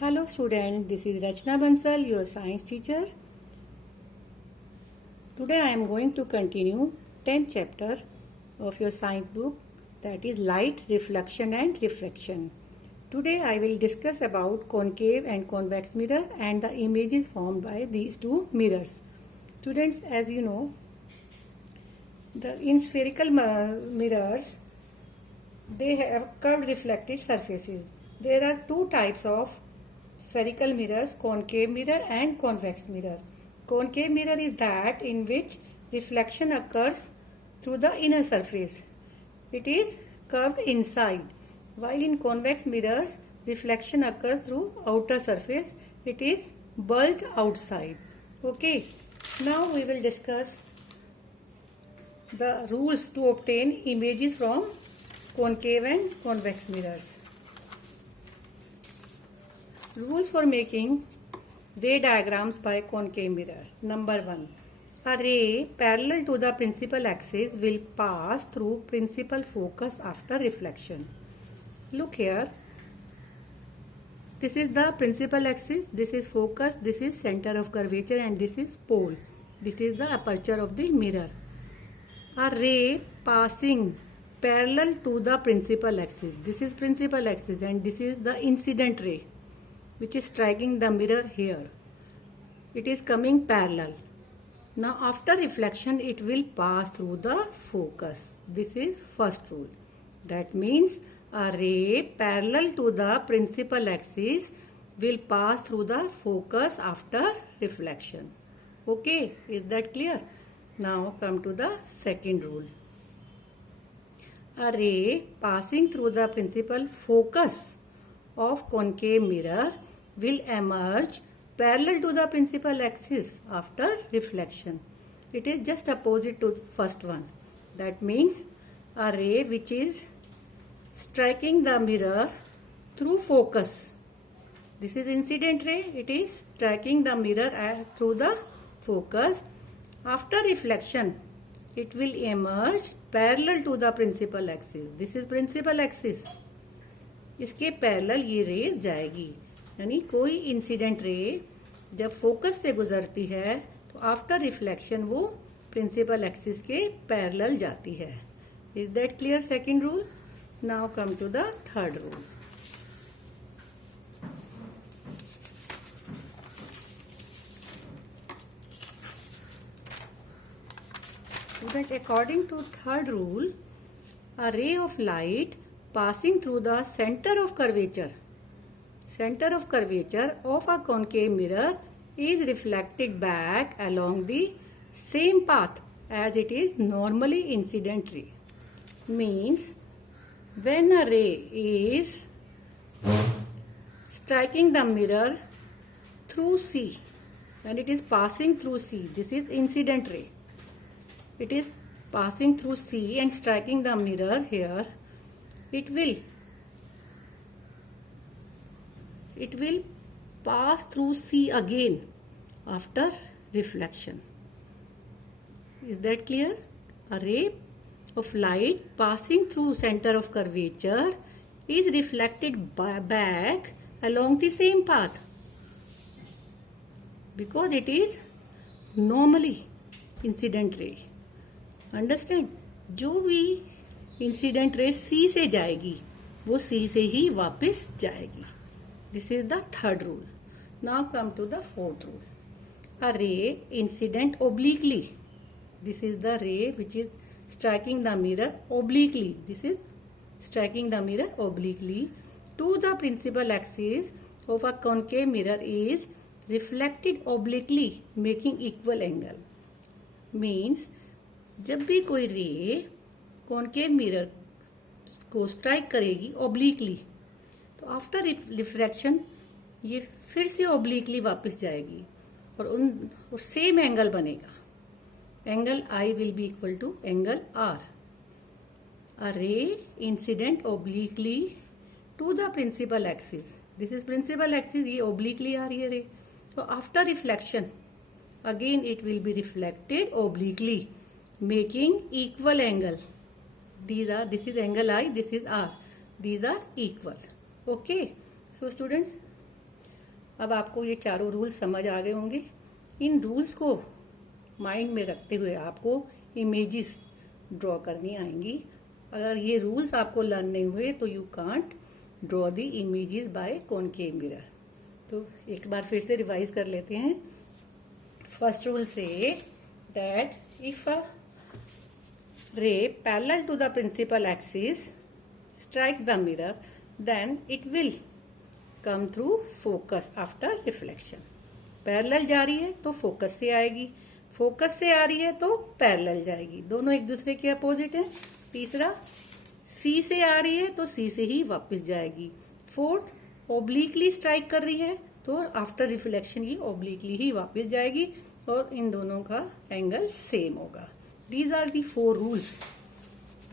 Hello students, this is Rachna Bansal, your science teacher. Today I am going to continue 10th chapter of your science book, that is light, reflection and refraction. Today I will discuss about concave and convex mirror and the images formed by these two mirrors. Students, as you know, in spherical mirrors, they have curved reflected surfaces. There are two types of spherical mirrors, concave mirror and convex mirror. Concave mirror is that in which reflection occurs through the inner surface. It is curved inside. While in convex mirrors, reflection occurs through outer surface. It is bulged outside. Okay. Now we will discuss the rules to obtain images from concave and convex mirrors. Rules for making ray diagrams by concave mirrors. Number 1. A ray parallel to the principal axis will pass through principal focus after reflection. Look here. This is the principal axis, this is focus, this is center of curvature and this is pole. This is the aperture of the mirror. A ray passing parallel to the principal axis. This is principal axis and this is the incident ray, which is striking the mirror here. It is coming parallel. Now after reflection it will pass through the focus. This is first rule. That means a ray parallel to the principal axis will pass through the focus after reflection. Okay, is that clear? Now come to the second rule. A ray passing through the principal focus of concave mirror will emerge parallel to the principal axis after reflection. It is just opposite to first one. That means a ray which is striking the mirror through focus. This is incident ray. It is striking the mirror through the focus. After reflection, it will emerge parallel to the principal axis. This is principal axis. इसके parallel ये raise जाएगी. यानी कोई incident ray जब focus से गुजरती है तो आफ्टर रिफ्लेक्शन वो प्रिंसिपल एक्सिस के पैरेलल जाती है. Is that clear? Second rule. Now come to the third rule. That according to third rule, a ray of light passing through the center of curvature of a concave mirror is reflected back along the same path as it is normally incident ray. Means when a ray is striking the mirror through C, when it is passing through C, this is incident ray. It is passing through C and striking the mirror here. It will pass through C again after reflection. Is that clear? A ray of light passing through center of curvature is reflected back along the same path because it is normally incident ray. Understand? जो भी incident ray सी से जाएगी वो सी से ही वापस जाएगी. This is the third rule. Now come to the fourth rule. A ray incident obliquely. This is the ray which is striking the mirror obliquely. This is striking the mirror obliquely to the principal axis of a concave mirror is reflected obliquely making equal angle. Means जब भी कोई ray concave mirror को strike करेगी obliquely तो after refraction ये फिर से obliquely वापस जाएगी और सेम एंगल बनेगा. Angle I will be equal to angle R. A ray incident obliquely to the principal axis. This is principal axis. ये ओब्लिकली आ रही है रे. तो after reflection again it will be reflected obliquely making equal angle. This is angle I, this is R. These are equal. Okay. So students, अब आपको ये चारों rule समझ आ गए होंगे। इन रूल्स को माइंड में रखते हुए आपको इमेजेस ड्रॉ करनी आएंगी। अगर ये रूल्स आपको लर्न नहीं हुए तो you can't draw the images bye concave mirror. तो एक बार फिर से रिवाइज कर लेते हैं। First rule say that if a ray parallel to the principal axis strikes the mirror, then it will come through focus after reflection. Parallel जा रही है तो फोकस से आएगी, फोकस से आ रही है तो पैरेलल जाएगी, दोनों एक दूसरे के अपोजिट हैं। तीसरा, सी से आ रही है तो सी से ही वापस जाएगी। फोर्थ, ओब्लिकली स्ट्राइक कर रही है तो आफ्टर रिफ्लेक्शन ये ओब्लिकली ही वापस जाएगी और इन दोनों का एंगल सेम होगा। These are the 4 rules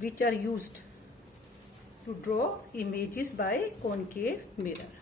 which are used to draw images by concave mirror.